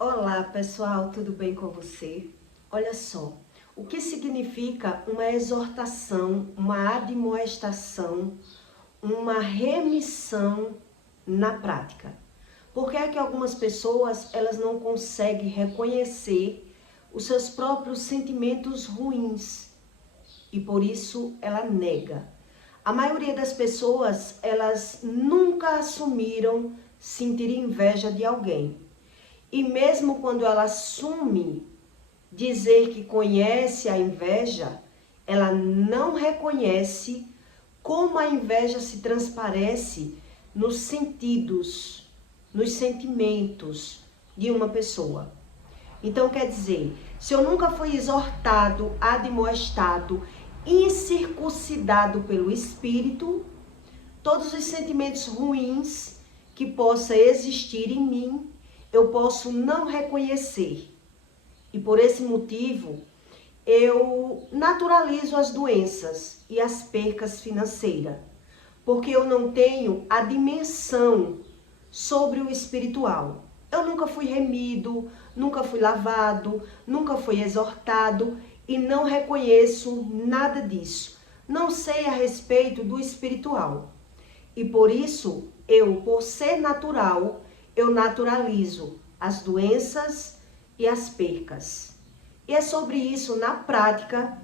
Olá pessoal, tudo bem com você? Olha só, o que significa uma exortação, uma admoestação, uma remissão na prática? Por que é que algumas pessoas elas não conseguem reconhecer os seus próprios sentimentos ruins e por isso ela nega? A maioria das pessoas elas nunca assumiram sentir inveja de alguém. E mesmo quando ela assume dizer que conhece a inveja, ela não reconhece como a inveja se transparece nos sentidos, nos sentimentos de uma pessoa. Então quer dizer, se eu nunca fui exortado, admoestado, incircuncidado pelo Espírito, todos os sentimentos ruins que possa existir em mim, eu posso não reconhecer. E por esse motivo, eu naturalizo as doenças e as percas financeiras, porque eu não tenho a dimensão sobre o espiritual. Eu nunca fui remido, nunca fui lavado, nunca fui exortado e não reconheço nada disso. Não sei a respeito do espiritual. E por isso, por ser natural, eu naturalizo as doenças e as percas. E é sobre isso, na prática,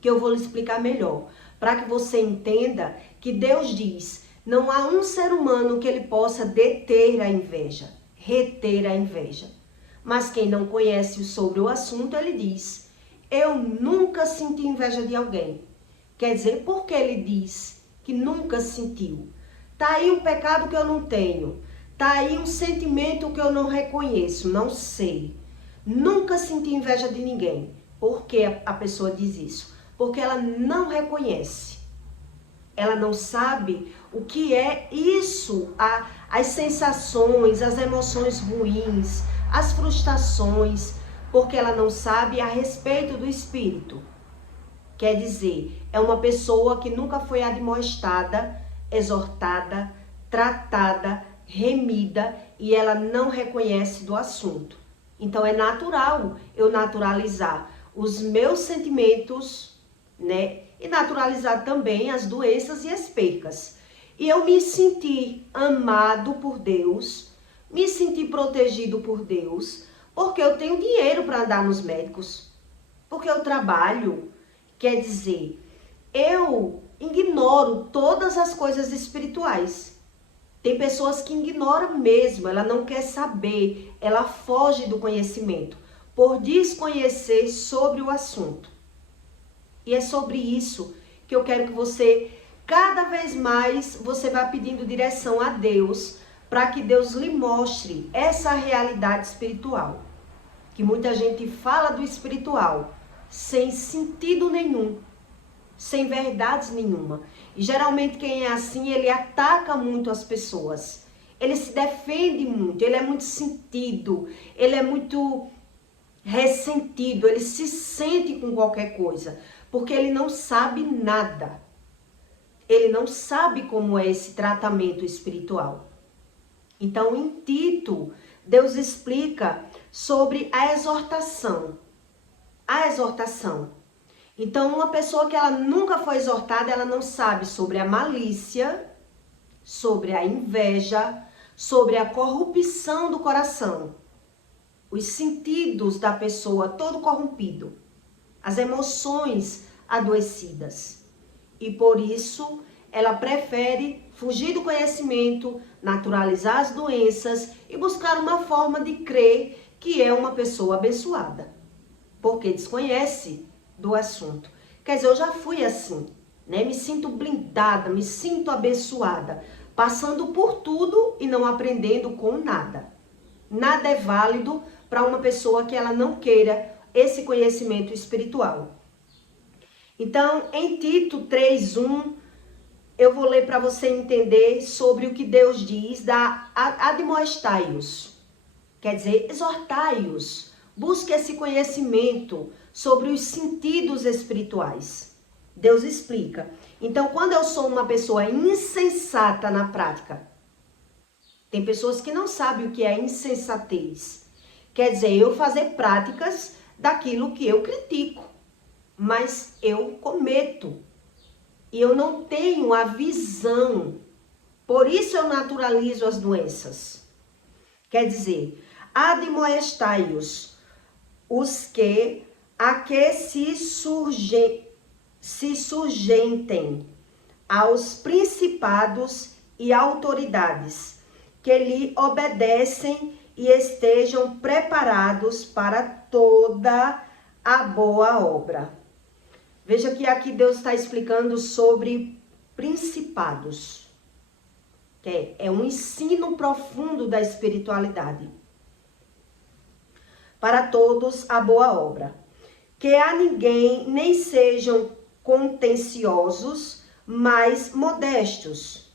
que eu vou lhe explicar melhor. Para que você entenda que Deus diz, não há um ser humano que ele possa deter a inveja, reter a inveja. Mas quem não conhece sobre o assunto, ele diz, eu nunca senti inveja de alguém. Quer dizer, por que ele diz que nunca sentiu? Tá aí um pecado que eu não tenho. Tá aí um sentimento que eu não reconheço, não sei. Nunca senti inveja de ninguém. Por que a pessoa diz isso? Porque ela não reconhece. Ela não sabe o que é isso, as sensações, as emoções ruins, as frustrações, porque ela não sabe a respeito do espírito. Quer dizer, é uma pessoa que nunca foi admoestada, exortada, tratada, remida e ela não reconhece do assunto. Então é natural eu naturalizar os meus sentimentos, né? E naturalizar também as doenças e as percas. E eu me sentir amado por Deus, me sentir protegido por Deus, porque eu tenho dinheiro para andar nos médicos, porque eu trabalho. Quer dizer, eu ignoro todas as coisas espirituais. Tem pessoas que ignoram mesmo, ela não quer saber, ela foge do conhecimento, por desconhecer sobre o assunto. E é sobre isso que eu quero que você, cada vez mais, você vá pedindo direção a Deus, para que Deus lhe mostre essa realidade espiritual. Que muita gente fala do espiritual, sem sentido nenhum, sem verdades nenhuma. E geralmente quem é assim, ele ataca muito as pessoas. Ele se defende muito, ele é muito sentido, ele é muito ressentido, ele se sente com qualquer coisa, porque ele não sabe nada. Ele não sabe como é esse tratamento espiritual. Então, em Tito, Deus explica sobre a exortação. A exortação. Então, uma pessoa que ela nunca foi exortada, ela não sabe sobre a malícia, sobre a inveja, sobre a corrupção do coração. Os sentidos da pessoa todo corrompido. As emoções adoecidas. E por isso, ela prefere fugir do conhecimento, naturalizar as doenças e buscar uma forma de crer que é uma pessoa abençoada. Porque desconhece do assunto. Quer dizer, eu já fui assim, né? Me sinto blindada, me sinto abençoada, passando por tudo e não aprendendo com nada. Nada é válido para uma pessoa que ela não queira esse conhecimento espiritual. Então, em Tito 3:1, eu vou ler para você entender sobre o que Deus diz da admoestai-os. Quer dizer, exortai-os. Busque esse conhecimento sobre os sentidos espirituais. Deus explica. Então, quando eu sou uma pessoa insensata na prática, tem pessoas que não sabem o que é insensatez. Quer dizer, eu fazer práticas daquilo que eu critico, mas eu cometo. E eu não tenho a visão. Por isso eu naturalizo as doenças. Quer dizer, admoestai-os, os que a que se sujentem aos principados e autoridades, que lhe obedecem e estejam preparados para toda a boa obra. Veja que aqui Deus está explicando sobre principados. É um ensino profundo da espiritualidade. Para todos a boa obra. Que a ninguém nem sejam contenciosos, mas modestos,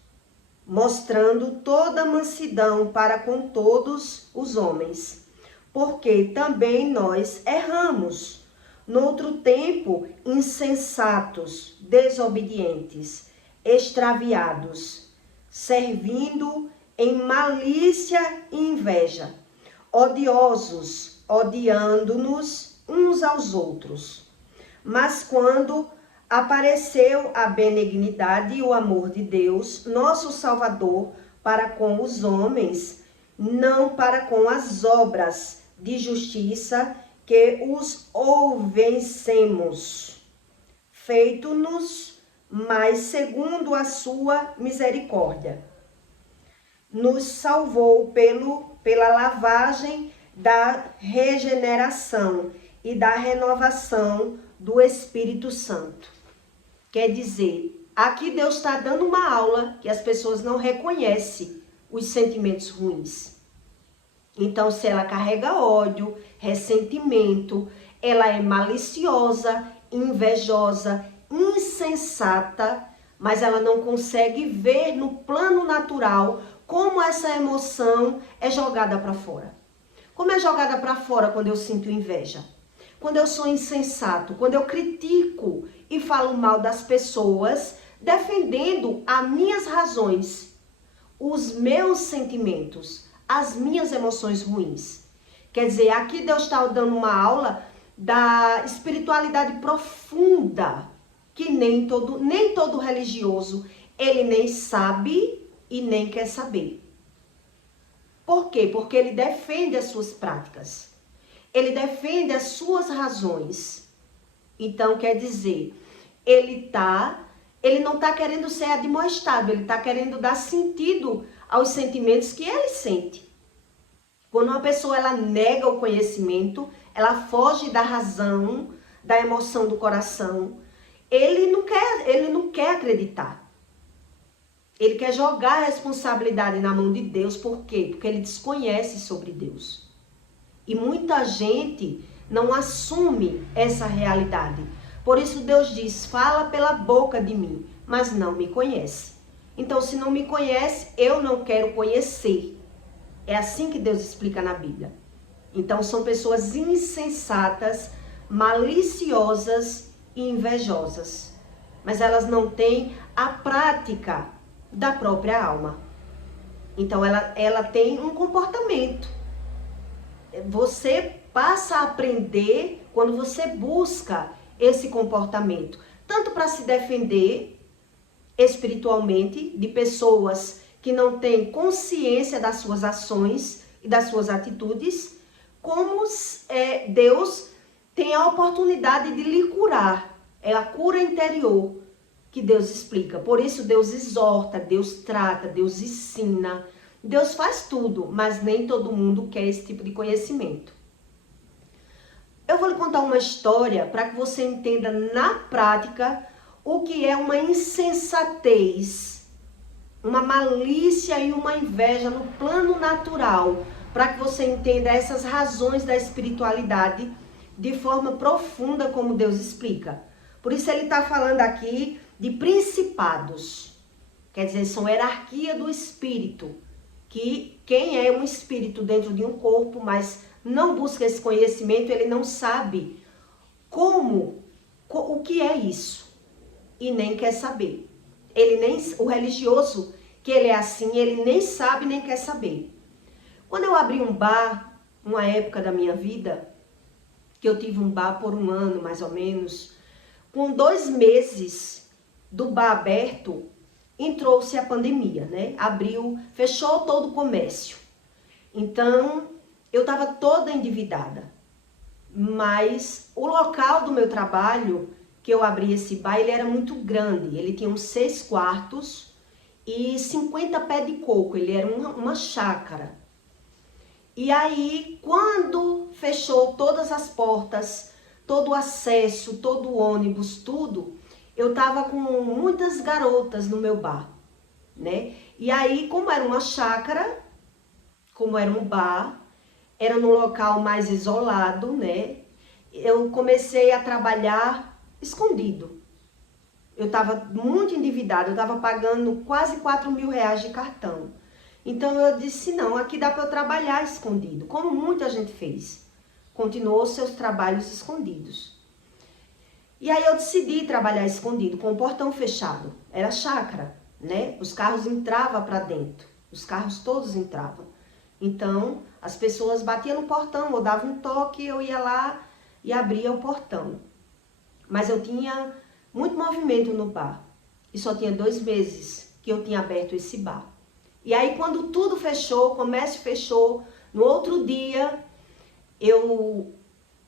mostrando toda mansidão para com todos os homens. Porque também nós erramos. Noutro tempo, insensatos, desobedientes, extraviados, servindo em malícia e inveja, odiosos, odiando-nos uns aos outros. Mas quando apareceu a benignidade e o amor de Deus, nosso Salvador, para com os homens, não para com as obras de justiça que os vencemos, feito-nos, mas segundo a sua misericórdia. Nos salvou pela lavagem da regeneração e da renovação do Espírito Santo. Quer dizer, aqui Deus está dando uma aula que as pessoas não reconhecem os sentimentos ruins. Então, se ela carrega ódio, ressentimento, ela é maliciosa, invejosa, insensata, mas ela não consegue ver no plano natural como essa emoção é jogada para fora. Como é jogada para fora quando eu sinto inveja? Quando eu sou insensato, quando eu critico e falo mal das pessoas, defendendo as minhas razões, os meus sentimentos, as minhas emoções ruins. Quer dizer, aqui Deus está dando uma aula da espiritualidade profunda, que nem todo religioso, ele nem sabe e nem quer saber. Por quê? Porque ele defende as suas práticas. Ele defende as suas razões. Então, quer dizer, ele não está querendo ser admoestado, ele está querendo dar sentido aos sentimentos que ele sente. Quando uma pessoa ela nega o conhecimento, ela foge da razão, da emoção do coração, ele não quer acreditar. Ele quer jogar a responsabilidade na mão de Deus. Por quê? Porque ele desconhece sobre Deus. E muita gente não assume essa realidade. Por isso Deus diz, fala pela boca de mim, mas não me conhece. Então, se não me conhece, eu não quero conhecer. É assim que Deus explica na Bíblia. Então, são pessoas insensatas, maliciosas e invejosas. Mas elas não têm a prática da própria alma. Então, ela tem um comportamento. Você passa a aprender quando você busca esse comportamento. Tanto para se defender espiritualmente de pessoas que não têm consciência das suas ações e das suas atitudes, como Deus tem a oportunidade de lhe curar. É a cura interior que Deus explica. Por isso Deus exorta, Deus trata, Deus ensina. Deus faz tudo, mas nem todo mundo quer esse tipo de conhecimento. Eu vou lhe contar uma história para que você entenda na prática o que é uma insensatez, uma malícia e uma inveja no plano natural, para que você entenda essas razões da espiritualidade de forma profunda, como Deus explica. Por isso ele está falando aqui de principados, quer dizer, são hierarquia do espírito, que quem é um espírito dentro de um corpo, mas não busca esse conhecimento, ele não sabe o que é isso e nem quer saber. O religioso, que ele é assim, ele nem sabe nem quer saber. Quando eu abri um bar, uma época da minha vida, que eu tive um bar por 1 ano, mais ou menos. Com 2 meses do bar aberto, entrou-se a pandemia, né? Abriu, fechou todo o comércio. Então, eu estava toda endividada. Mas o local do meu trabalho, que eu abri esse bar, ele era muito grande. Ele tinha uns 6 quartos e 50 pés de coco. Ele era uma chácara. E aí, quando fechou todas as portas, todo o acesso, todo o ônibus, tudo, eu tava com muitas garotas no meu bar, né? E aí, como era uma chácara, como era um bar, era num local mais isolado, né? Eu comecei a trabalhar escondido. Eu estava muito endividada, eu estava pagando quase 4.000 reais de cartão. Então eu disse, não, aqui dá para eu trabalhar escondido, como muita gente fez. Continuou seus trabalhos escondidos. E aí eu decidi trabalhar escondido, com o portão fechado. Era chácara, né? Os carros entravam para dentro, os carros todos entravam. Então as pessoas batiam no portão, ou davam um toque, eu ia lá e abria o portão. Mas eu tinha muito movimento no bar. E só tinha 2 meses que eu tinha aberto esse bar. E aí quando tudo fechou, o comércio fechou, no outro dia eu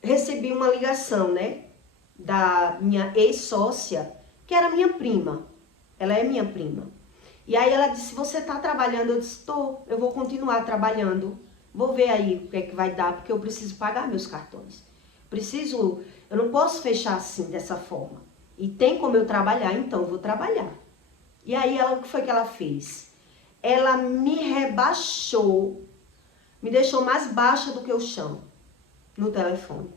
recebi uma ligação, né, da minha ex-sócia, que era minha prima. Ela é minha prima. E aí ela disse, você tá trabalhando? Eu disse, tô, eu vou continuar trabalhando. Vou ver aí o que é que vai dar, porque eu preciso pagar meus cartões. Eu não posso fechar assim, dessa forma. E tem como eu trabalhar, então eu vou trabalhar. E aí o que foi que ela fez? Ela me rebaixou, me deixou mais baixa do que o chão no telefone.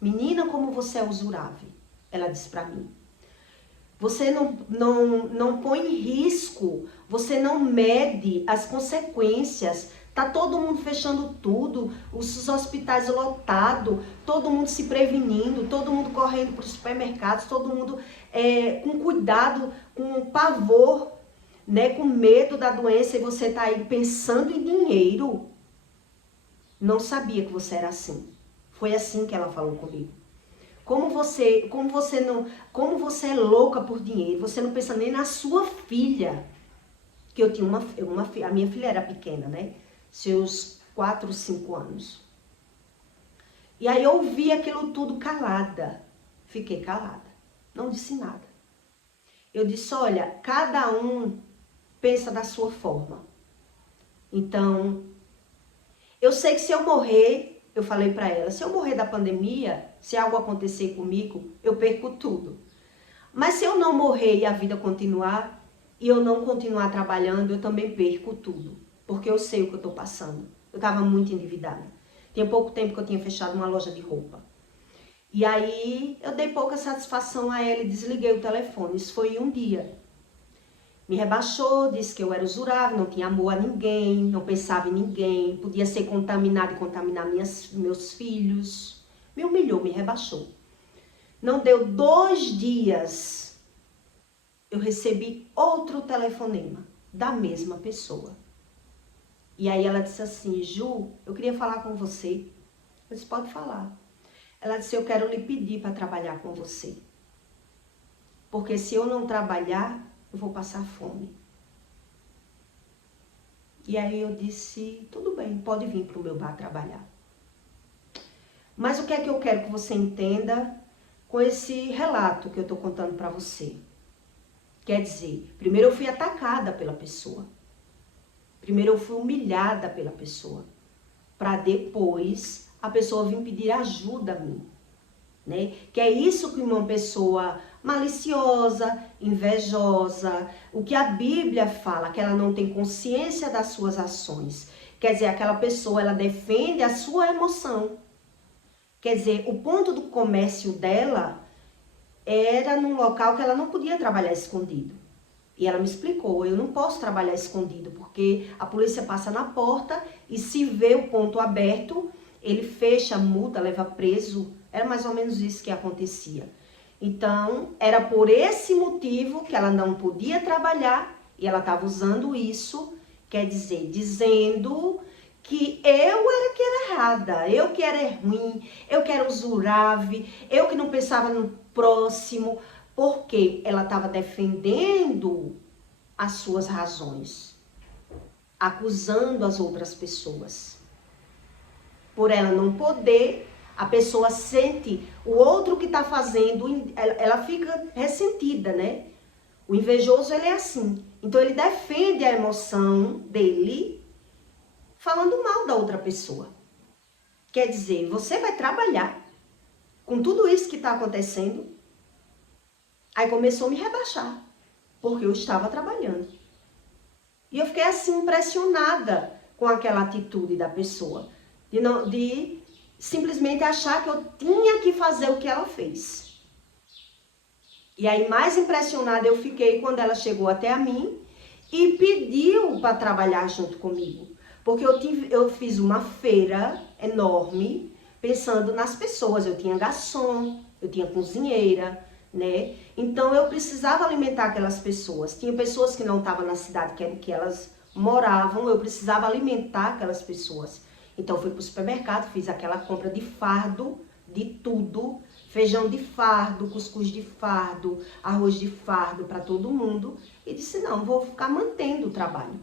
Menina, como você é usurável, ela disse pra mim. Você não põe em risco, você não mede as consequências. Tá todo mundo fechando tudo, os hospitais lotados, todo mundo se prevenindo, todo mundo correndo para os supermercados, todo mundo com cuidado, com pavor, né, com medo da doença, e você tá aí pensando em dinheiro. Não sabia que você era assim. Foi assim que ela falou comigo. Como você é louca por dinheiro, você não pensa nem na sua filha. Que eu tinha a minha filha era pequena, né? Seus 4, 5 anos. E aí eu ouvi aquilo tudo calada. Fiquei calada. Não disse nada. Eu disse, olha, cada um pensa da sua forma. Então, eu sei que se eu morrer, eu falei pra ela, se eu morrer da pandemia, se algo acontecer comigo, eu perco tudo. Mas se eu não morrer e a vida continuar, e eu não continuar trabalhando, eu também perco tudo. Porque eu sei o que eu tô passando. Eu tava muito endividada. Tinha pouco tempo que eu tinha fechado uma loja de roupa. E aí, eu dei pouca satisfação a ela e desliguei o telefone. Isso foi em um dia. Me rebaixou, disse que eu era usurável, não tinha amor a ninguém, não pensava em ninguém, podia ser contaminada e contaminar meus filhos. Me humilhou, me rebaixou. Não deu 2 dias, eu recebi outro telefonema da mesma pessoa. E aí ela disse assim, Ju, eu queria falar com você. Eu disse, pode falar. Ela disse, eu quero lhe pedir para trabalhar com você. Porque se eu não trabalhar, eu vou passar fome. E aí eu disse, tudo bem, pode vir para o meu bar trabalhar. Mas o que é que eu quero que você entenda com esse relato que eu estou contando para você? Quer dizer, primeiro eu fui atacada pela pessoa. Primeiro eu fui humilhada pela pessoa. Para depois a pessoa vir pedir ajuda a mim. Né? Que é isso que uma pessoa maliciosa, invejosa, o que a Bíblia fala, que ela não tem consciência das suas ações. Quer dizer, aquela pessoa, ela defende a sua emoção. Quer dizer, o ponto do comércio dela era num local que ela não podia trabalhar escondido. E ela me explicou, eu não posso trabalhar escondido, porque a polícia passa na porta e se vê o ponto aberto, ele fecha, multa, leva preso. Era mais ou menos isso que acontecia. Então, era por esse motivo que ela não podia trabalhar e ela estava usando isso, quer dizer, dizendo que eu era que era errada, eu que era ruim, eu que era usurável, eu que não pensava no próximo, porque ela estava defendendo as suas razões, acusando as outras pessoas. Por ela não poder, a pessoa sente o outro que está fazendo, ela fica ressentida, né? O invejoso, ele é assim. Então, ele defende a emoção dele falando mal da outra pessoa. Quer dizer, você vai trabalhar com tudo isso que está acontecendo. Aí começou a me rebaixar, porque eu estava trabalhando. E eu fiquei assim impressionada com aquela atitude da pessoa. De simplesmente achar que eu tinha que fazer o que ela fez. E aí mais impressionada eu fiquei quando ela chegou até a mim e pediu para trabalhar junto comigo. Porque eu fiz uma feira enorme pensando nas pessoas. Eu tinha garçom, eu tinha cozinheira, né? Então eu precisava alimentar aquelas pessoas. Tinha pessoas que não estavam na cidade que elas moravam, eu precisava alimentar aquelas pessoas. Então, fui para o supermercado, fiz aquela compra de fardo, de tudo. Feijão de fardo, cuscuz de fardo, arroz de fardo para todo mundo. E disse, não, vou ficar mantendo o trabalho.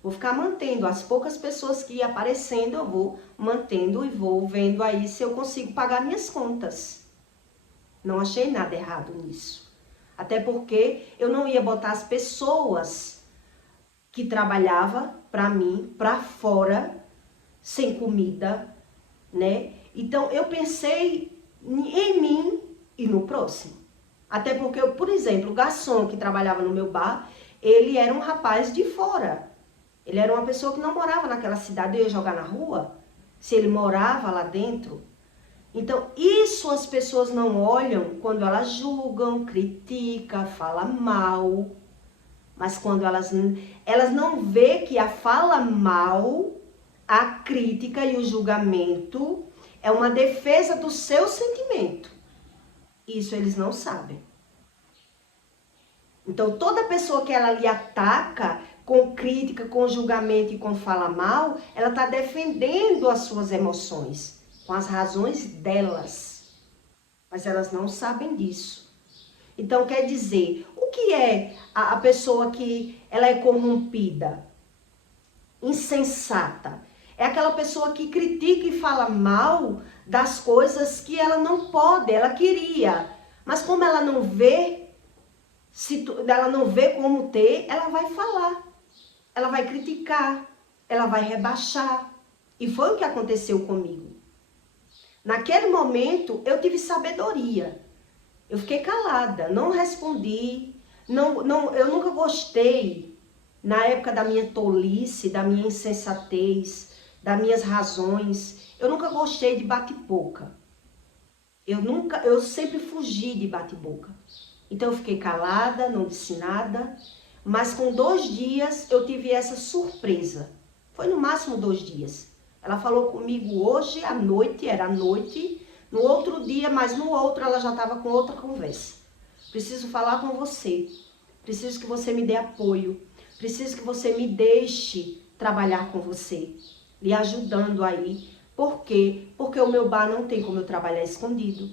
Vou ficar mantendo. As poucas pessoas que iam aparecendo, eu vou mantendo e vou vendo aí se eu consigo pagar minhas contas. Não achei nada errado nisso. Até porque eu não ia botar as pessoas que trabalhavam para mim, para fora, sem comida, né? Então, eu pensei em mim e no próximo. Até porque, por exemplo, o garçom que trabalhava no meu bar, ele era um rapaz de fora. Ele era uma pessoa que não morava naquela cidade, eu ia jogar na rua, se ele morava lá dentro. Então, isso as pessoas não olham quando elas julgam, criticam, falam mal. Mas quando elas não vê que a fala mal, a crítica e o julgamento é uma defesa do seu sentimento. Isso eles não sabem. Então, toda pessoa que ela lhe ataca com crítica, com julgamento e com fala mal, ela está defendendo as suas emoções, com as razões delas. Mas elas não sabem disso. Então, quer dizer, o que é a pessoa que ela é corrompida, insensata? É aquela pessoa que critica e fala mal das coisas que ela não pode, ela queria. Mas como ela não vê, ela não vê como ter, ela vai falar. Ela vai criticar, ela vai rebaixar. E foi o que aconteceu comigo. Naquele momento, eu tive sabedoria. Eu fiquei calada, não respondi. Eu nunca gostei, na época da minha tolice, da minha insensatez, das minhas razões, eu nunca gostei de bate-boca. Eu sempre fugi de bate-boca. Então eu fiquei calada, não disse nada, mas com 2 dias eu tive essa surpresa. Foi no máximo 2 dias. Ela falou comigo hoje à noite, era à noite, no outro dia, mas no outro ela já estava com outra conversa. Preciso falar com você, preciso que você me dê apoio, preciso que você me deixe trabalhar com você, lhe ajudando aí. Por quê? Porque o meu bar não tem como eu trabalhar escondido.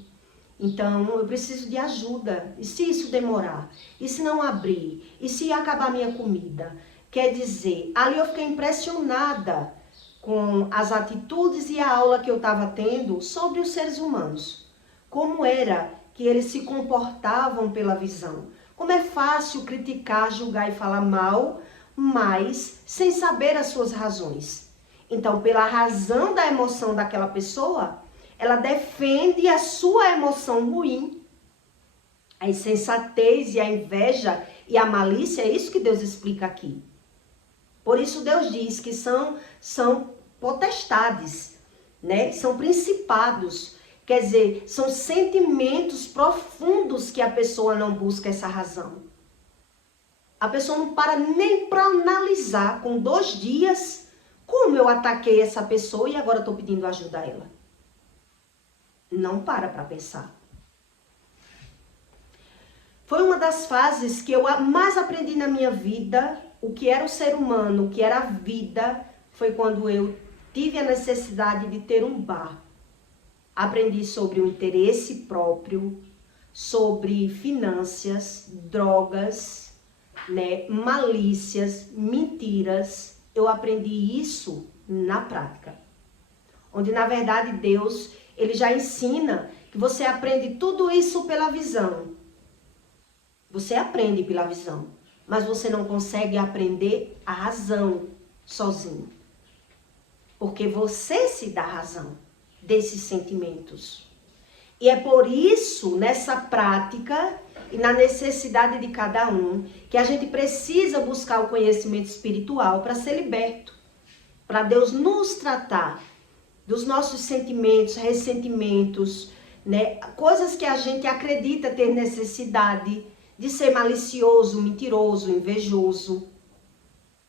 Então, eu preciso de ajuda. E se isso demorar? E se não abrir? E se acabar minha comida? Quer dizer, ali eu fiquei impressionada com as atitudes e a aula que eu estava tendo sobre os seres humanos. Como era que eles se comportavam pela visão. Como é fácil criticar, julgar e falar mal, mas sem saber as suas razões. Então, pela razão da emoção daquela pessoa, ela defende a sua emoção ruim. A insensatez e a inveja e a malícia, é isso que Deus explica aqui. Por isso Deus diz que são potestades, né? São principados. Quer dizer, são sentimentos profundos que a pessoa não busca essa razão. A pessoa não para nem para analisar com 2 dias como eu ataquei essa pessoa e agora estou pedindo ajuda a ela. Não para pensar. Foi uma das fases que eu mais aprendi na minha vida, o que era o ser humano, o que era a vida, foi quando eu tive a necessidade de ter um bar. Aprendi sobre o interesse próprio, sobre finanças, drogas, né, malícias, mentiras. Eu aprendi isso na prática. Onde, na verdade, Deus, ele já ensina que você aprende tudo isso pela visão. Você aprende pela visão, mas você não consegue aprender a razão sozinho. Porque você se dá razão desses sentimentos. E é por isso, nessa prática e na necessidade de cada um, que a gente precisa buscar o conhecimento espiritual para ser liberto. Para Deus nos tratar dos nossos sentimentos, ressentimentos, né? Coisas que a gente acredita ter necessidade de ser malicioso, mentiroso, invejoso.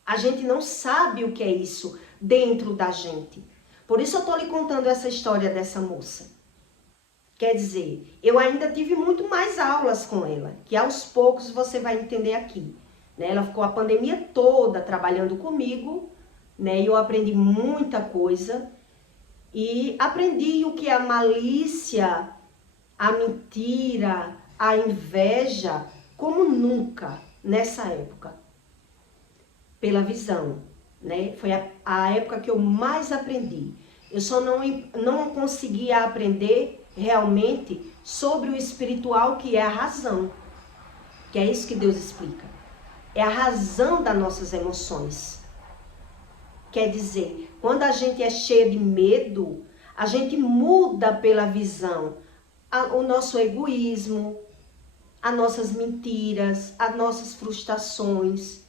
A gente não sabe o que é isso dentro da gente. Por isso eu estou lhe contando essa história dessa moça. Quer dizer, eu ainda tive muito mais aulas com ela, que aos poucos você vai entender aqui. Né? Ela ficou a pandemia toda trabalhando comigo, né? E eu aprendi muita coisa. E aprendi o que é a malícia, a mentira, a inveja, como nunca nessa época. Pela visão, né? Foi a época que eu mais aprendi. Eu só não conseguia aprender realmente sobre o espiritual, que é a razão. Que é isso que Deus explica. É a razão das nossas emoções. Quer dizer, quando a gente é cheia de medo, a gente muda pela visão o nosso egoísmo, as nossas mentiras, as nossas frustrações.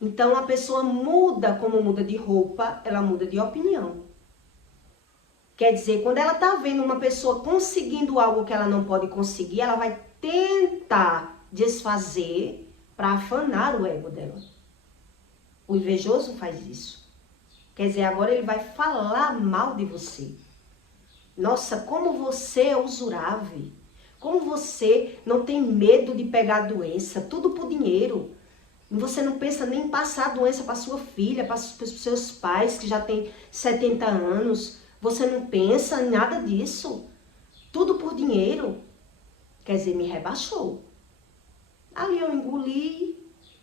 Então a pessoa muda, como muda de roupa, ela muda de opinião. Quer dizer, quando ela está vendo uma pessoa conseguindo algo que ela não pode conseguir, ela vai tentar desfazer para afanar o ego dela. O invejoso faz isso. Quer dizer, agora ele vai falar mal de você. Nossa, como você é usurável. Como você não tem medo de pegar a doença. Tudo por dinheiro. Você não pensa nem em passar a doença para sua filha, para os seus pais que já têm 70 anos. Você não pensa em nada disso. Tudo por dinheiro. Quer dizer, me rebaixou. Ali eu engoli,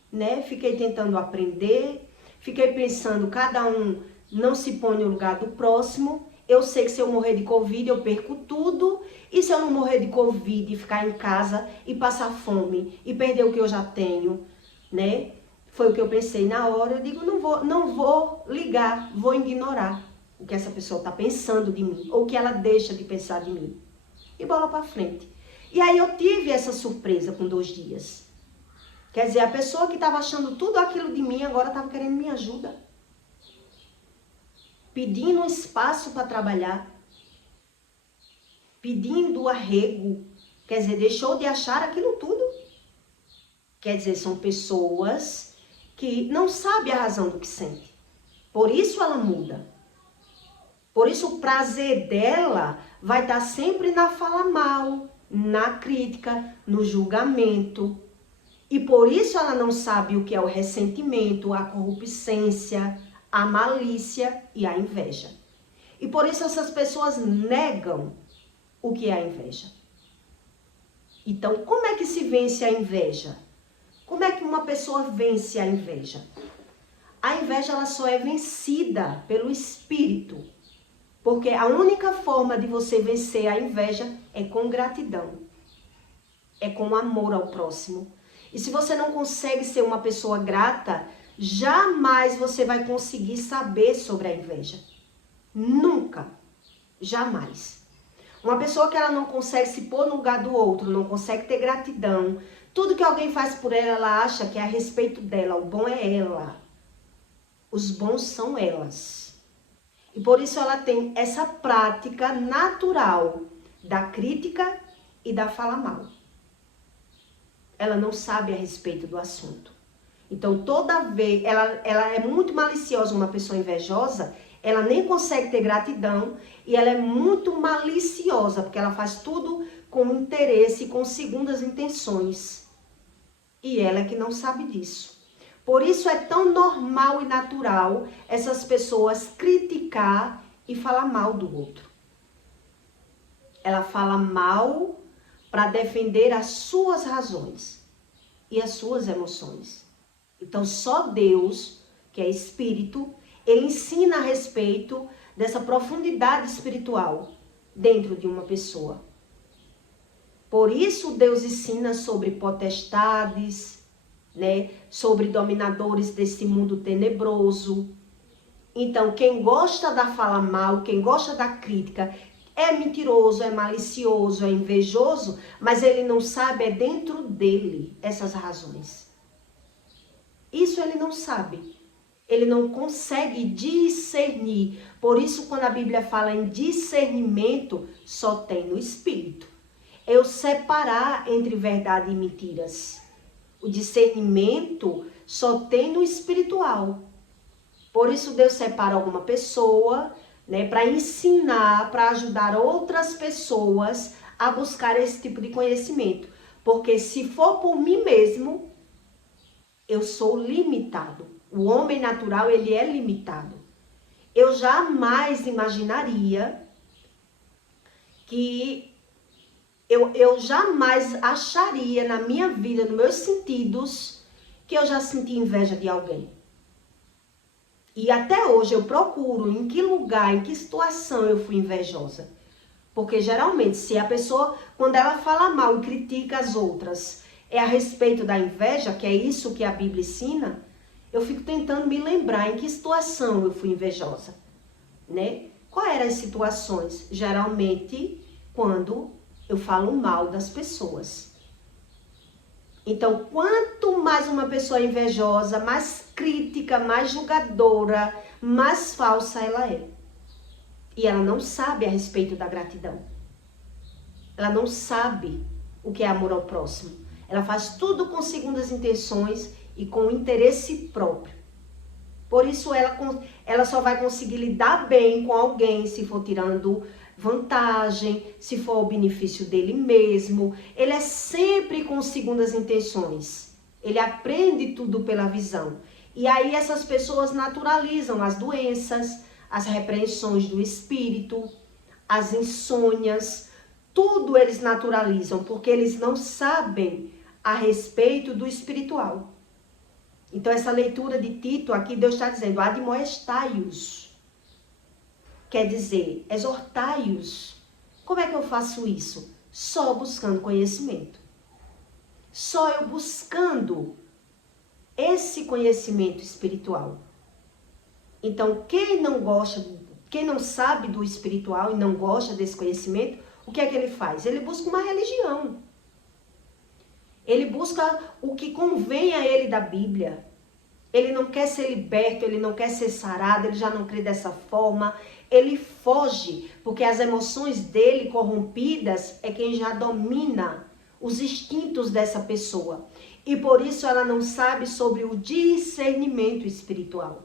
né? Fiquei tentando aprender. Fiquei pensando, cada um não se põe no lugar do próximo. Eu sei que se eu morrer de Covid, eu perco tudo. E se eu não morrer de Covid e ficar em casa e passar fome e perder o que eu já tenho, né? Foi o que eu pensei na hora. Eu digo, não vou ligar, vou ignorar o que essa pessoa está pensando de mim, ou o que ela deixa de pensar de mim. E bola para frente. E aí eu tive essa surpresa com 2 dias. Quer dizer, a pessoa que estava achando tudo aquilo de mim, agora estava querendo minha ajuda. Pedindo um espaço para trabalhar. Pedindo arrego. Quer dizer, deixou de achar aquilo tudo. Quer dizer, são pessoas que não sabem a razão do que sente. Por isso ela muda. Por isso o prazer dela vai estar sempre na fala mal, na crítica, no julgamento. E por isso ela não sabe o que é o ressentimento, a corruptência, a malícia e a inveja. E por isso essas pessoas negam o que é a inveja. Então, como é que se vence a inveja? Como é que uma pessoa vence a inveja? A inveja ela só é vencida pelo espírito. Porque a única forma de você vencer a inveja é com gratidão. É com amor ao próximo. E se você não consegue ser uma pessoa grata, jamais você vai conseguir saber sobre a inveja. Nunca. Jamais. Uma pessoa que ela não consegue se pôr no lugar do outro, não consegue ter gratidão. Tudo que alguém faz por ela, ela acha que é a respeito dela. O bom é ela. Os bons são elas. E por isso ela tem essa prática natural da crítica e da fala mal. Ela não sabe a respeito do assunto. Então toda vez, ela é muito maliciosa, uma pessoa invejosa, ela nem consegue ter gratidão e ela é muito maliciosa, porque ela faz tudo com interesse, com segundas intenções. E ela é que não sabe disso. Por isso é tão normal e natural essas pessoas criticar e falar mal do outro. Ela fala mal para defender as suas razões e as suas emoções. Então só Deus, que é espírito, ele ensina a respeito dessa profundidade espiritual dentro de uma pessoa. Por isso Deus ensina sobre potestades, né, sobre dominadores desse mundo tenebroso. Então, quem gosta da fala mal, quem gosta da crítica, é mentiroso, é malicioso, é invejoso, mas ele não sabe, é dentro dele essas razões. Isso ele não sabe. Ele não consegue discernir. Por isso, quando a Bíblia fala em discernimento, só tem no espírito. É o separar entre verdade e mentiras. O discernimento só tem no espiritual. Por isso Deus separa alguma pessoa, né, para ensinar, para ajudar outras pessoas a buscar esse tipo de conhecimento. Porque se for por mim mesmo, eu sou limitado. O homem natural, ele é limitado. Eu jamais imaginaria que eu jamais acharia na minha vida, nos meus sentidos, que eu já senti inveja de alguém. E até hoje eu procuro em que lugar, em que situação eu fui invejosa. Porque geralmente, se a pessoa, quando ela fala mal e critica as outras, é a respeito da inveja, que é isso que a Bíblia ensina, eu fico tentando me lembrar em que situação eu fui invejosa, né? Quais eram as situações? Geralmente, quando eu falo mal das pessoas. Então, quanto mais uma pessoa é invejosa, mais crítica, mais julgadora, mais falsa ela é. E ela não sabe a respeito da gratidão. Ela não sabe o que é amor ao próximo. Ela faz tudo com segundas intenções e com interesse próprio. Por isso ela só vai conseguir lidar bem com alguém se for tirando vantagem, se for o benefício dele mesmo. Ele é sempre com segundas intenções. Ele aprende tudo pela visão. E aí essas pessoas naturalizam as doenças, as repreensões do espírito, as insônias, tudo eles naturalizam, porque eles não sabem a respeito do espiritual. Então essa leitura de Tito, aqui Deus está dizendo, admoestai-os. Quer dizer, exortai-os. Como é que eu faço isso? Só buscando conhecimento. Só eu buscando esse conhecimento espiritual. Então, quem não sabe do espiritual e não gosta desse conhecimento, o que é que ele faz? Ele busca uma religião. Ele busca o que convém a ele da Bíblia. Ele não quer ser liberto, ele não quer ser sarado, ele já não crê dessa forma. Ele foge, porque as emoções dele corrompidas é quem já domina os instintos dessa pessoa. E por isso ela não sabe sobre o discernimento espiritual.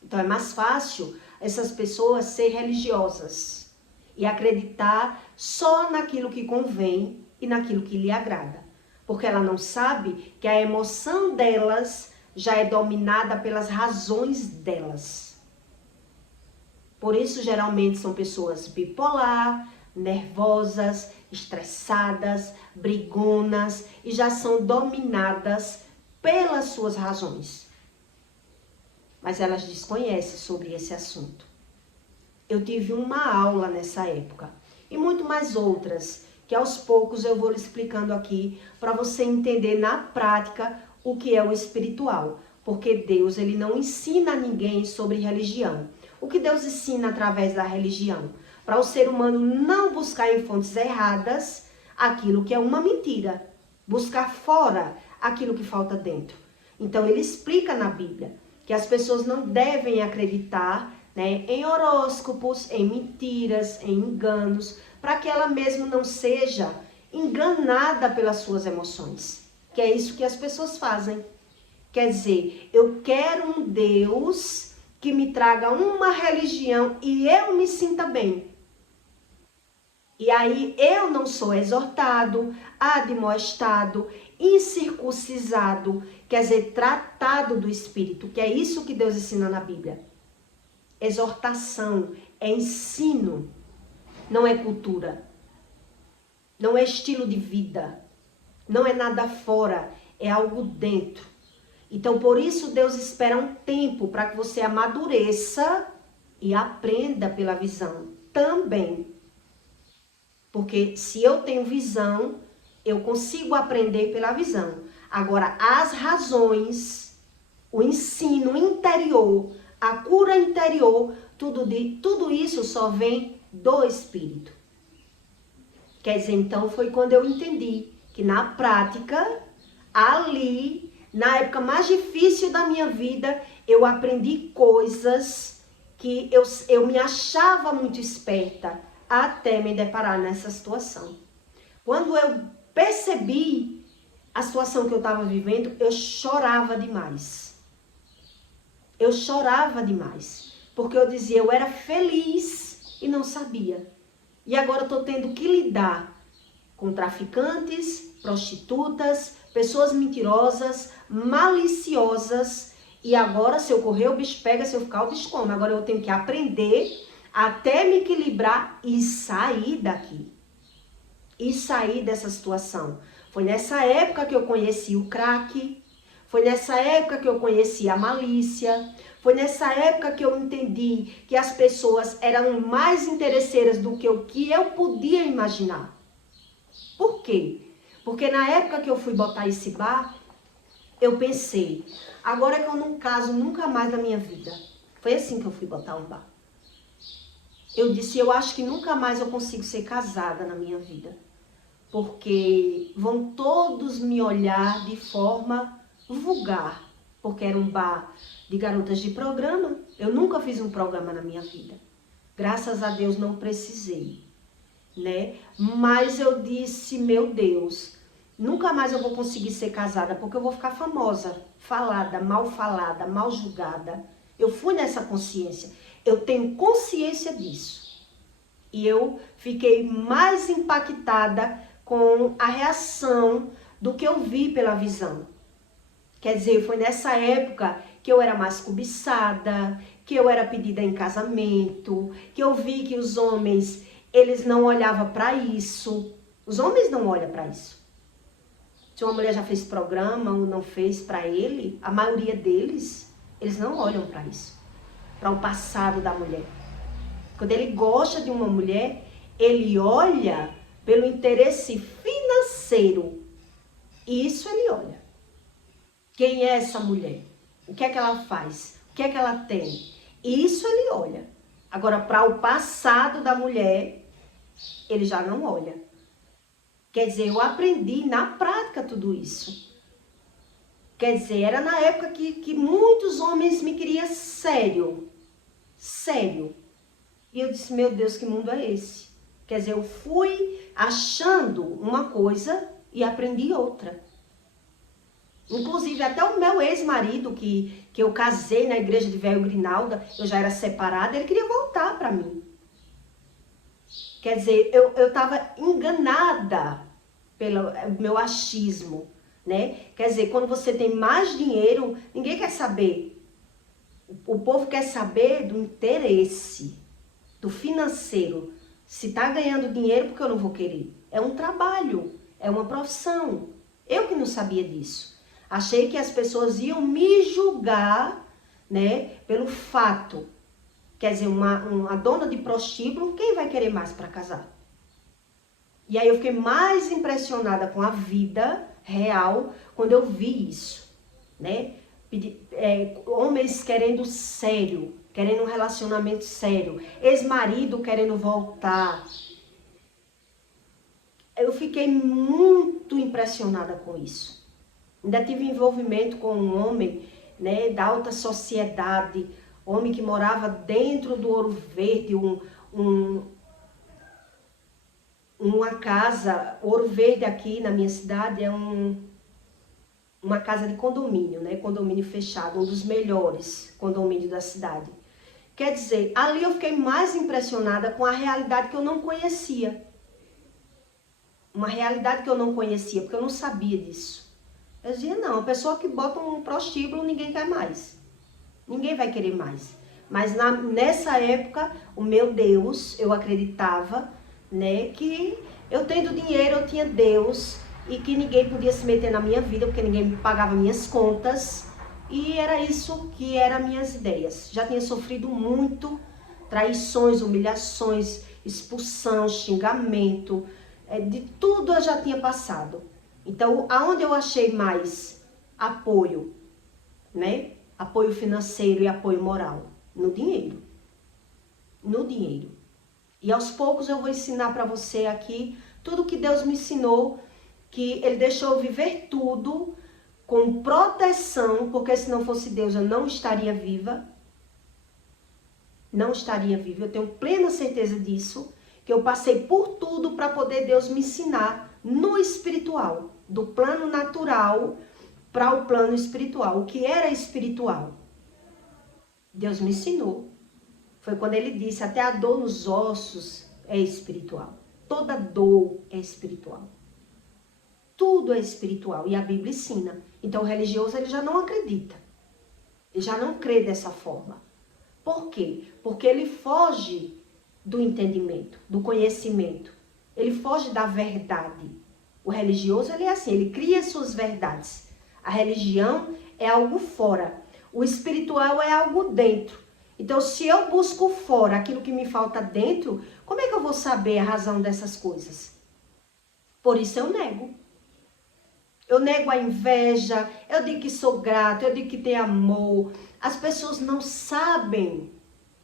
Então é mais fácil essas pessoas ser religiosas e acreditar só naquilo que convém e naquilo que lhe agrada. Porque ela não sabe que a emoção delas já é dominada pelas razões delas. Por isso, geralmente, são pessoas bipolar, nervosas, estressadas, brigonas e já são dominadas pelas suas razões. Mas elas desconhecem sobre esse assunto. Eu tive uma aula nessa época e muito mais outras, que aos poucos eu vou lhe explicando aqui para você entender na prática o que é o espiritual. Porque Deus, ele não ensina a ninguém sobre religião. O que Deus ensina através da religião? Para o ser humano não buscar em fontes erradas aquilo que é uma mentira. Buscar fora aquilo que falta dentro. Então, ele explica na Bíblia que as pessoas não devem acreditar, né, em horóscopos, em mentiras, em enganos, para que ela mesmo não seja enganada pelas suas emoções. Que é isso que as pessoas fazem. Quer dizer, eu quero um Deus que me traga uma religião e eu me sinta bem. E aí eu não sou exortado, admoestado, incircuncisado, quer dizer, tratado do Espírito, que é isso que Deus ensina na Bíblia. Exortação é ensino, não é cultura, não é estilo de vida, não é nada fora, é algo dentro. Então, por isso, Deus espera um tempo para que você amadureça e aprenda pela visão também. Porque se eu tenho visão, eu consigo aprender pela visão. Agora, as razões, o ensino interior, a cura interior, tudo isso só vem do Espírito. Quer dizer, então foi quando eu entendi que na prática, ali, na época mais difícil da minha vida, eu aprendi coisas que eu me achava muito esperta até me deparar nessa situação. Quando eu percebi a situação que eu estava vivendo, eu chorava demais. Eu chorava demais, porque eu dizia, eu era feliz e não sabia. E agora eu estou tendo que lidar com traficantes, prostitutas, pessoas mentirosas, maliciosas. E agora, se eu correr, o bicho pega, se eu ficar, o bicho come. Agora eu tenho que aprender até me equilibrar e sair daqui. E sair dessa situação. Foi nessa época que eu conheci o crack. Foi nessa época que eu conheci a malícia. Foi nessa época que eu entendi que as pessoas eram mais interesseiras do que o que eu podia imaginar. Por quê? Porque na época que eu fui botar esse bar, eu pensei, agora que eu não caso nunca mais na minha vida. Foi assim que eu fui botar um bar. Eu disse, eu acho que nunca mais eu consigo ser casada na minha vida. Porque vão todos me olhar de forma vulgar. Porque era um bar de garotas de programa. Eu nunca fiz um programa na minha vida. Graças a Deus não precisei, né? Mas eu disse, meu Deus, nunca mais eu vou conseguir ser casada, porque eu vou ficar famosa, falada, mal julgada. Eu fui nessa consciência. Eu tenho consciência disso. E eu fiquei mais impactada com a reação do que eu vi pela visão. Quer dizer, foi nessa época que eu era mais cobiçada, que eu era pedida em casamento, que eu vi que os homens, eles não olhavam para isso. Os homens não olham para isso. Se uma mulher já fez programa ou não fez para ele, a maioria deles, eles não olham para isso. Para o passado da mulher. Quando ele gosta de uma mulher, ele olha pelo interesse financeiro. E isso ele olha. Quem é essa mulher? O que é que ela faz? O que é que ela tem? E isso ele olha. Agora, para o passado da mulher, ele já não olha. Quer dizer, eu aprendi na prática tudo isso. Quer dizer, era na época que muitos homens me queriam sério. Sério. E eu disse, meu Deus, que mundo é esse? Quer dizer, eu fui achando uma coisa e aprendi outra. Inclusive, até o meu ex-marido, que eu casei na igreja de Velho Grinalda, eu já era separada, ele queria voltar para mim. Quer dizer, eu estava enganada pelo meu achismo, né? Quer dizer, quando você tem mais dinheiro, ninguém quer saber. O povo quer saber do interesse, do financeiro. Se tá ganhando dinheiro, porque eu não vou querer? É um trabalho, é uma profissão. Eu que não sabia disso. Achei que as pessoas iam me julgar, né, pelo fato. Quer dizer, uma dona de prostíbulo, quem vai querer mais para casar? E aí eu fiquei mais impressionada com a vida real quando eu vi isso, né? Homens querendo sério, querendo um relacionamento sério, ex-marido querendo voltar. Eu fiquei muito impressionada com isso. Ainda tive envolvimento com um homem, né, da alta sociedade, homem que morava dentro do Ouro Verde, uma casa. Ouro Verde aqui na minha cidade é uma casa de condomínio, né, condomínio fechado, um dos melhores condomínios da cidade. Quer dizer, ali eu fiquei mais impressionada com a realidade que eu não conhecia. uma realidade que eu não conhecia, porque eu não sabia disso. Eu dizia, não, a pessoa que bota um prostíbulo, ninguém quer mais. Ninguém vai querer mais. Mas nessa época, o meu Deus, eu acreditava, né, que eu tendo dinheiro, eu tinha Deus, e que ninguém podia se meter na minha vida, porque ninguém me pagava minhas contas. E era isso que eram minhas ideias. Já tinha sofrido muito, traições, humilhações, expulsão, xingamento, de tudo eu já tinha passado. Então, aonde eu achei mais apoio, né? Apoio financeiro e apoio moral? No dinheiro. No dinheiro. E aos poucos eu vou ensinar para você aqui tudo que Deus me ensinou, que Ele deixou eu viver tudo com proteção, porque se não fosse Deus eu não estaria viva. Não estaria viva, eu tenho plena certeza disso, que eu passei por tudo para poder Deus me ensinar no espiritual, do plano natural para o plano espiritual. O que era espiritual? Deus me ensinou. Foi quando Ele disse, até a dor nos ossos é espiritual. Toda dor é espiritual. Tudo é espiritual e a Bíblia ensina. Então o religioso ele já não acredita. Ele já não crê dessa forma. Por quê? Porque ele foge do entendimento, do conhecimento. Ele foge da verdade. O religioso ele é assim, ele cria suas verdades. A religião é algo fora. O espiritual é algo dentro. Então, se eu busco fora aquilo que me falta dentro, como é que eu vou saber a razão dessas coisas? Por isso eu nego. Eu nego a inveja, eu digo que sou grato, eu digo que tenho amor. As pessoas não sabem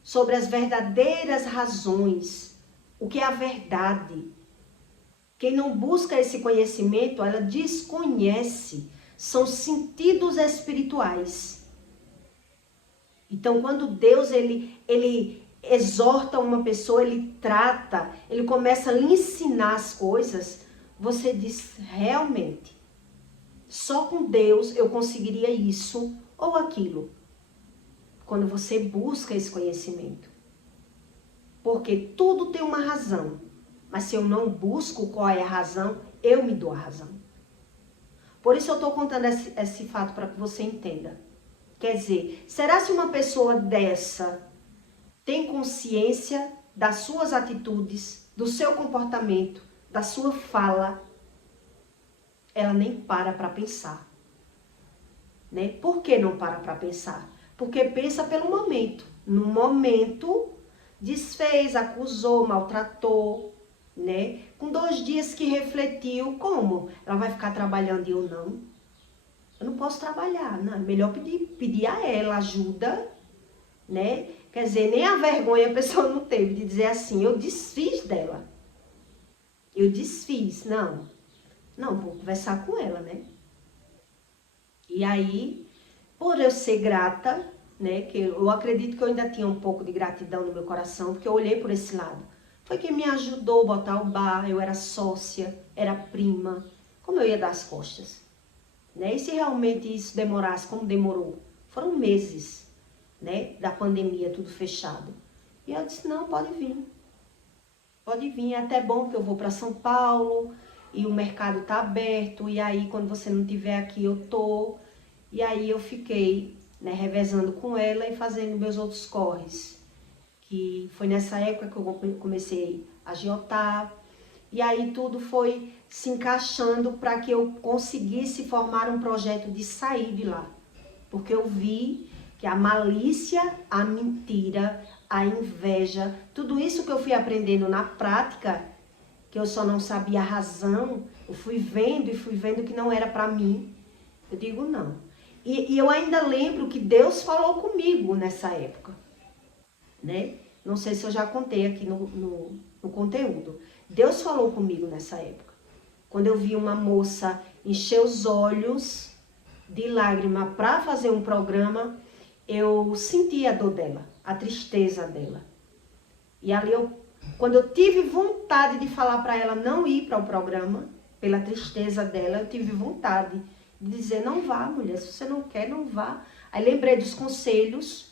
sobre as verdadeiras razões, o que é a verdade. Quem não busca esse conhecimento, ela desconhece. São sentidos espirituais. Então, quando Deus ele exorta uma pessoa, ele trata, ele começa a lhe ensinar as coisas, você diz, realmente, só com Deus eu conseguiria isso ou aquilo. Quando você busca esse conhecimento. Porque tudo tem uma razão. Mas se eu não busco qual é a razão, eu me dou a razão. Por isso eu estou contando esse fato para que você entenda. Quer dizer, será se uma pessoa dessa tem consciência das suas atitudes, do seu comportamento, da sua fala? Ela nem para pensar. Né? Por que não para pensar? Porque pensa pelo momento. No momento, desfez, acusou, maltratou, né? Com 2 dias que refletiu, como? Ela vai ficar trabalhando e eu não? Eu não posso trabalhar, não. É melhor pedir a ela ajuda, né? Quer dizer, nem a vergonha a pessoa não teve de dizer assim, eu desfiz dela. Eu desfiz, não. Não, vou conversar com ela, né? E aí, por eu ser grata, né, que eu acredito que eu ainda tinha um pouco de gratidão no meu coração, porque eu olhei por esse lado. Foi quem me ajudou a botar o bar, eu era sócia, era prima, como eu ia dar as costas? Né? E se realmente isso demorasse, como demorou? Foram meses, né, da pandemia, tudo fechado. E eu disse, não, pode vir. Pode vir, é até bom que eu vou para São Paulo e o mercado tá aberto, e aí quando você não estiver aqui eu tô. E aí eu fiquei, né, revezando com ela e fazendo meus outros corres. Que foi nessa época que eu comecei a agiotar. E aí tudo foi se encaixando para que eu conseguisse formar um projeto de sair de lá. Porque eu vi que a malícia, a mentira, a inveja, tudo isso que eu fui aprendendo na prática, que eu só não sabia a razão, eu fui vendo que não era para mim. Eu digo não. E eu ainda lembro que Deus falou comigo nessa época, né? Não sei se eu já contei aqui no conteúdo. Deus falou comigo nessa época. Quando eu vi uma moça encher os olhos de lágrima para fazer um programa, eu senti a dor dela, a tristeza dela. E ali, quando eu tive vontade de falar para ela não ir para o programa, pela tristeza dela, eu tive vontade de dizer, não vá, mulher, se você não quer, não vá. Aí lembrei dos conselhos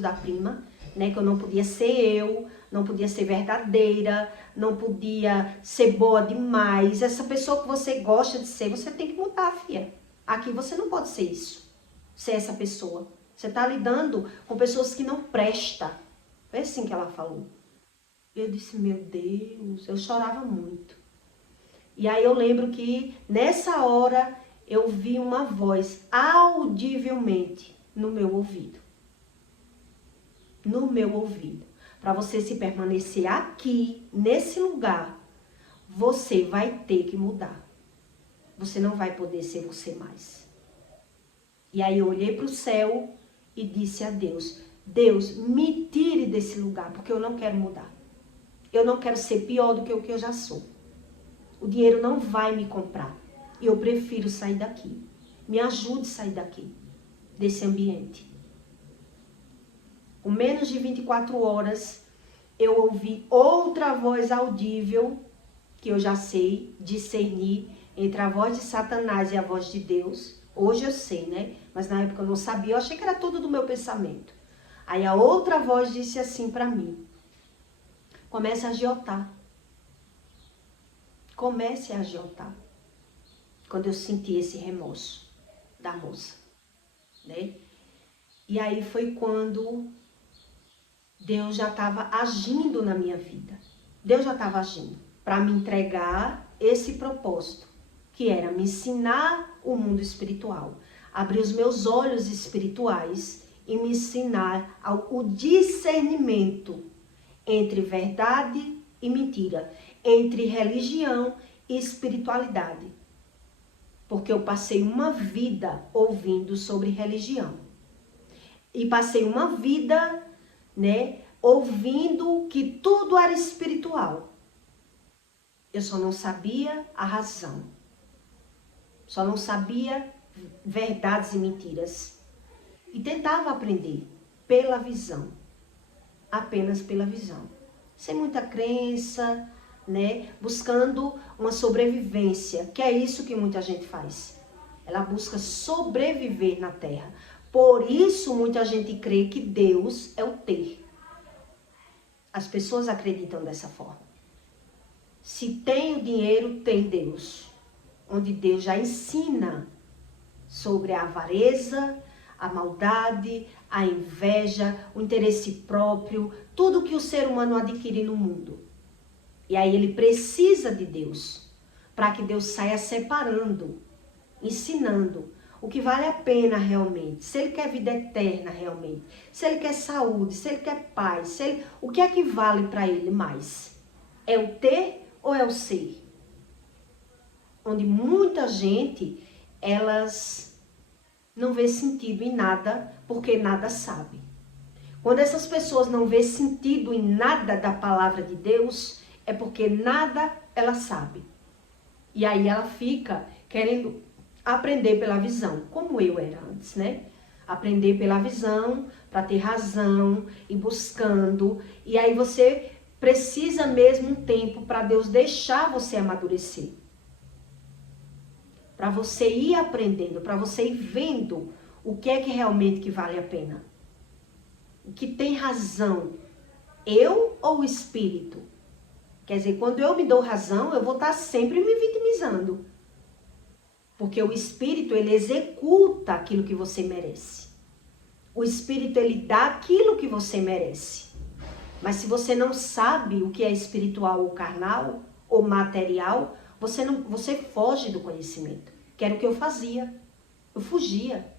da prima, né? Que eu não podia ser eu, não podia ser verdadeira, não podia ser boa demais. Essa pessoa que você gosta de ser, você tem que mudar, filha. Aqui você não pode ser isso, ser essa pessoa. Você tá lidando com pessoas que não prestam. Foi assim que ela falou. Eu disse, meu Deus, eu chorava muito. E aí eu lembro que nessa hora eu vi uma voz audivelmente no meu ouvido. No meu ouvido. Para você se permanecer aqui, nesse lugar, você vai ter que mudar. Você não vai poder ser você mais. E aí eu olhei para o céu e disse a Deus, Deus, me tire desse lugar, porque eu não quero mudar. Eu não quero ser pior do que o que eu já sou. O dinheiro não vai me comprar. E eu prefiro sair daqui. Me ajude a sair daqui, desse ambiente. Com menos de 24 horas, eu ouvi outra voz audível, que eu já sei discernir entre a voz de Satanás e a voz de Deus. Hoje eu sei, né? Mas na época eu não sabia, eu achei que era tudo do meu pensamento. Aí a outra voz disse assim para mim, comece a agiotar. Comece a agiotar. Quando eu senti esse remorso da moça, né? E aí foi quando Deus já estava agindo na minha vida. Deus já estava agindo para me entregar esse propósito, que era me ensinar o mundo espiritual, abrir os meus olhos espirituais e me ensinar o discernimento entre verdade e mentira, entre religião e espiritualidade. Porque eu passei uma vida ouvindo sobre religião. E passei uma vida, né, ouvindo que tudo era espiritual. Eu só não sabia a razão. Só não sabia verdades e mentiras. E tentava aprender pela visão. Apenas pela visão. Sem muita crença, né? Buscando uma sobrevivência, que é isso que muita gente faz. Ela busca sobreviver na terra. Por isso muita gente crê que Deus é o ter. As pessoas acreditam dessa forma. Se tem o dinheiro, tem Deus. Onde Deus já ensina sobre a avareza, a maldade, a inveja, o interesse próprio, tudo que o ser humano adquire no mundo. E aí ele precisa de Deus, para que Deus saia separando, ensinando o que vale a pena realmente. Se ele quer vida eterna realmente, se ele quer saúde, se ele quer paz, o que é que vale para ele mais? É o ter ou é o ser? Onde muita gente, elas não vê sentido em nada, porque nada sabe. Quando essas pessoas não vê sentido em nada da palavra de Deus, é porque nada ela sabe. E aí ela fica querendo aprender pela visão, como eu era antes, né? Aprender pela visão, para ter razão, e buscando. E aí você precisa mesmo um tempo para Deus deixar você amadurecer. Para você ir aprendendo, para você ir vendo o que é que realmente que vale a pena. O que tem razão, eu ou o espírito? Quer dizer, quando eu me dou razão, eu vou estar sempre me vitimizando. Porque o espírito, ele executa aquilo que você merece. O espírito, ele dá aquilo que você merece. Mas se você não sabe o que é espiritual ou carnal, ou material, você foge do conhecimento. Que era o que eu fazia. Eu fugia.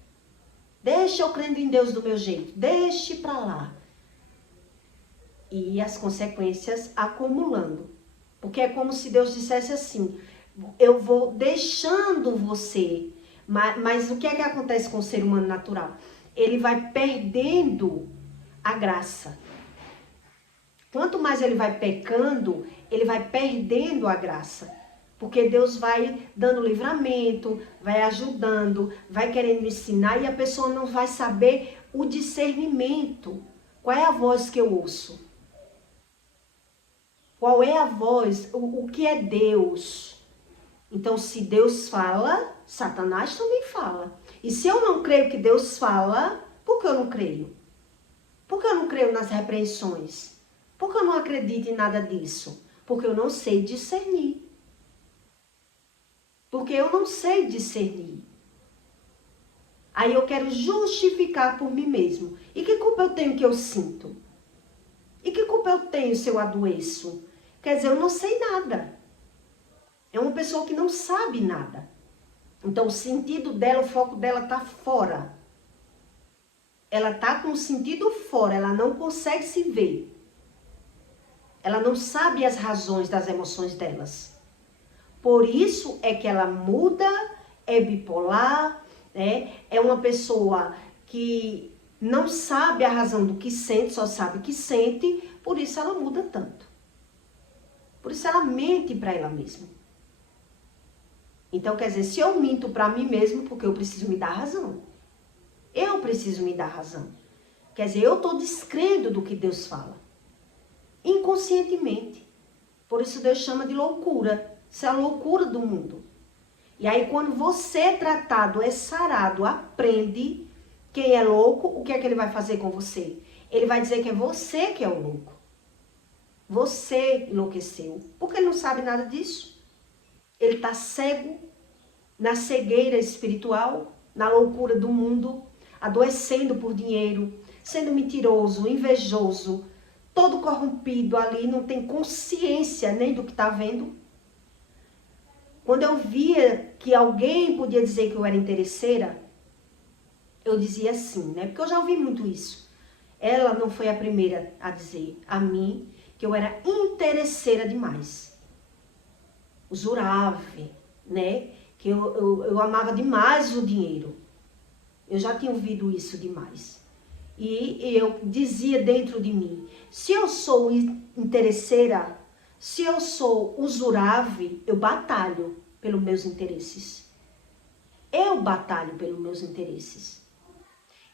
Deixa eu crendo em Deus do meu jeito. Deixe pra lá. E as consequências acumulando. Porque é como se Deus dissesse assim, eu vou deixando você. Mas o que é que acontece com o ser humano natural? Ele vai perdendo a graça. Quanto mais ele vai pecando, ele vai perdendo a graça. Porque Deus vai dando livramento, vai ajudando, vai querendo ensinar e a pessoa não vai saber o discernimento. Qual é a voz que eu ouço? Qual é a voz? O que é Deus? Então, se Deus fala, Satanás também fala. E se eu não creio que Deus fala, por que eu não creio? Por que eu não creio nas repreensões? Por que eu não acredito em nada disso? Porque eu não sei discernir. Porque eu não sei discernir. Aí eu quero justificar por mim mesmo. E que culpa eu tenho que eu sinto? E que culpa eu tenho se eu adoeço? Quer dizer, eu não sei nada. É uma pessoa que não sabe nada. Então o sentido dela, o foco dela está fora. Ela está com o sentido fora, ela não consegue se ver. Ela não sabe as razões das emoções delas. Por isso é que ela muda, é bipolar, né? É uma pessoa que não sabe a razão do que sente, só sabe que sente, por isso ela muda tanto. Por isso ela mente para ela mesma. Então, quer dizer, se eu minto para mim mesmo, porque eu preciso me dar razão. Eu preciso me dar razão. Quer dizer, eu estou descrendo do que Deus fala. Inconscientemente. Por isso Deus chama de loucura. Isso é a loucura do mundo. E aí quando você é tratado, é sarado, aprende quem é louco, o que é que ele vai fazer com você? Ele vai dizer que é você que é o louco. Você enlouqueceu. Porque ele não sabe nada disso. Ele está cego, na cegueira espiritual, na loucura do mundo, adoecendo por dinheiro, sendo mentiroso, invejoso, todo corrompido ali, não tem consciência nem do que está vendo. Quando eu via que alguém podia dizer que eu era interesseira, eu dizia assim, né? Porque eu já ouvi muito isso. Ela não foi a primeira a dizer a mim que eu era interesseira demais. Usurável, né? Que eu amava demais o dinheiro. Eu já tinha ouvido isso demais. E eu dizia dentro de mim, se eu sou interesseira, se eu sou usurável, eu batalho pelos meus interesses. Eu batalho pelos meus interesses.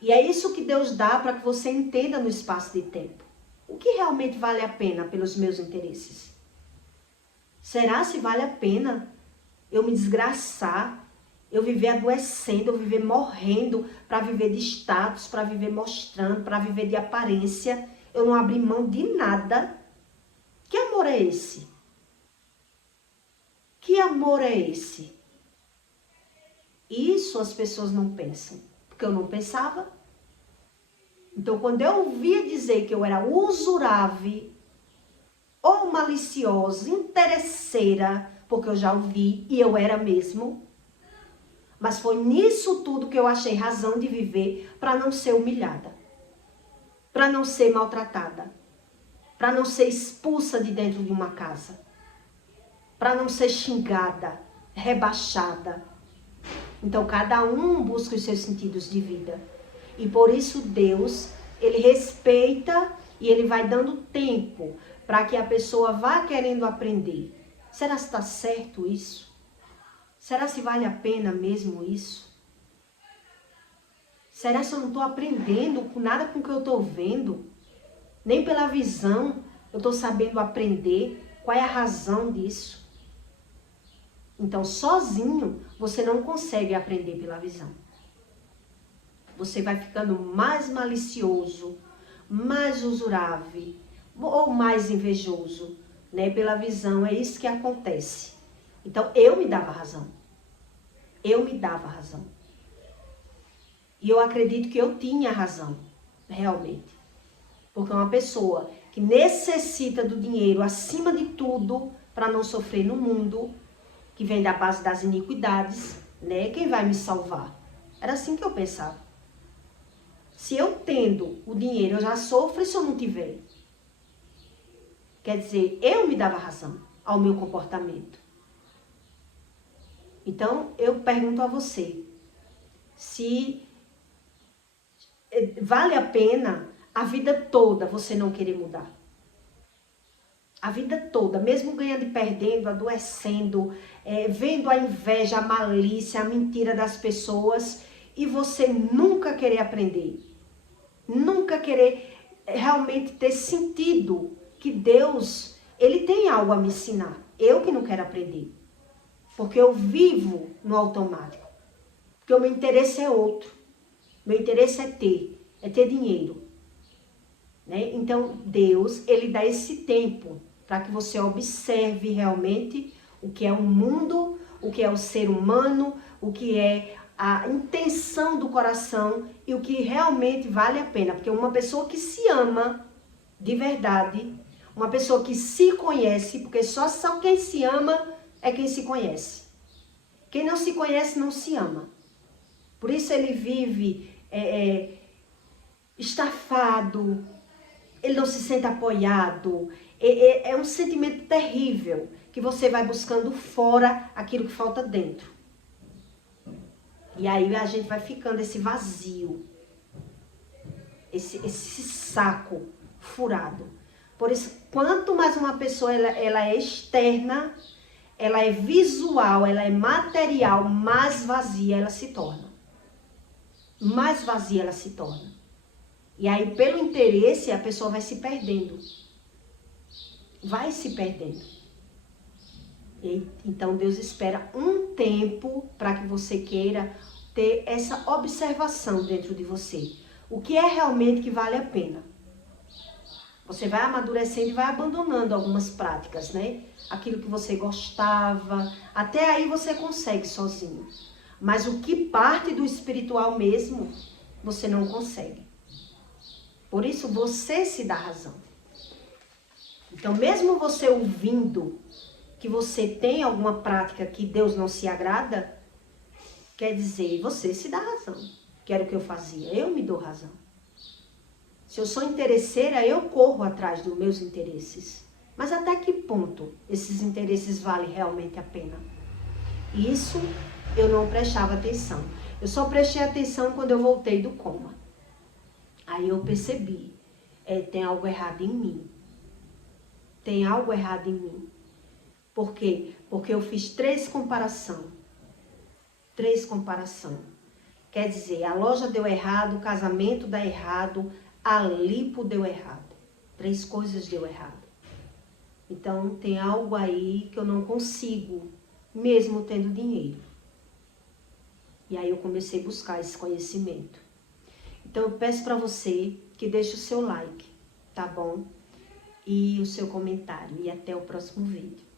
E é isso que Deus dá para que você entenda no espaço de tempo. O que realmente vale a pena pelos meus interesses? Será se vale a pena eu me desgraçar, eu viver adoecendo, eu viver morrendo para viver de status, para viver mostrando, para viver de aparência, eu não abrir mão de nada? Que amor é esse? Que amor é esse? Isso as pessoas não pensam, porque eu não pensava. Então, quando eu ouvia dizer que eu era usurável, ou maliciosa, interesseira, porque eu já ouvi e eu era mesmo, mas foi nisso tudo que eu achei razão de viver para não ser humilhada, para não ser maltratada, para não ser expulsa de dentro de uma casa, para não ser xingada, rebaixada. Então, cada um busca os seus sentidos de vida. E por isso Deus, ele respeita e ele vai dando tempo para que a pessoa vá querendo aprender. Será se está certo isso? Será se vale a pena mesmo isso? Será se eu não estou aprendendo com nada com o que eu estou vendo? Nem pela visão eu estou sabendo aprender qual é a razão disso. Então, sozinho, você não consegue aprender pela visão. Você vai ficando mais malicioso, mais usurável ou mais invejoso, né? Pela visão, é isso que acontece. Então, eu me dava razão. Eu me dava razão. E eu acredito que eu tinha razão, realmente. Porque uma pessoa que necessita do dinheiro acima de tudo para não sofrer no mundo, que vem da base das iniquidades, né? Quem vai me salvar? Era assim que eu pensava. Se eu tendo o dinheiro, eu já sofro, e se eu não tiver? Quer dizer, eu me dava razão ao meu comportamento. Então, eu pergunto a você, se vale a pena a vida toda você não querer mudar? A vida toda, mesmo ganhando e perdendo, adoecendo, vendo a inveja, a malícia, a mentira das pessoas, e você nunca querer aprender, nunca querer realmente ter sentido que Deus, ele tem algo a me ensinar. Eu que não quero aprender, porque eu vivo no automático, porque o meu interesse é outro. Meu interesse é ter dinheiro. né? Então, Deus, ele dá esse tempo para que você observe realmente o que é o mundo, o que é o ser humano, o que é a intenção do coração e o que realmente vale a pena. Porque uma pessoa que se ama de verdade, uma pessoa que se conhece, porque só quem se ama é quem se conhece. Quem não se conhece não se ama. Por isso ele vive estafado, ele não se sente apoiado. É um sentimento terrível que você vai buscando fora aquilo que falta dentro. E aí a gente vai ficando esse vazio, esse saco furado. Por isso, quanto mais uma pessoa ela é externa, ela é visual, ela é material, mais vazia ela se torna. Mais vazia ela se torna. E aí, pelo interesse, a pessoa vai se perdendo. Vai se perdendo. Então, Deus espera um tempo para que você queira ter essa observação dentro de você. O que é realmente que vale a pena? Você vai amadurecendo e vai abandonando algumas práticas, né? Aquilo que você gostava, até aí você consegue sozinho. Mas o que parte do espiritual mesmo, você não consegue. Por isso, você se dá razão. Então, mesmo você ouvindo que você tem alguma prática que Deus não se agrada, quer dizer, você se dá razão. Que era o que eu fazia, eu me dou razão. Se eu sou interesseira, eu corro atrás dos meus interesses. Mas até que ponto esses interesses valem realmente a pena? Isso eu não prestava atenção. Eu só prestei atenção quando eu voltei do coma. Aí eu percebi, tem algo errado em mim. Tem algo errado em mim. Por quê? Porque eu fiz 3 comparações. 3 comparações. Quer dizer, a loja deu errado, o casamento deu errado, a lipo deu errado. 3 coisas deu errado. Então, tem algo aí que eu não consigo, mesmo tendo dinheiro. E aí eu comecei a buscar esse conhecimento. Então, eu peço para você que deixe o seu like, tá bom? E o seu comentário. E até o próximo vídeo.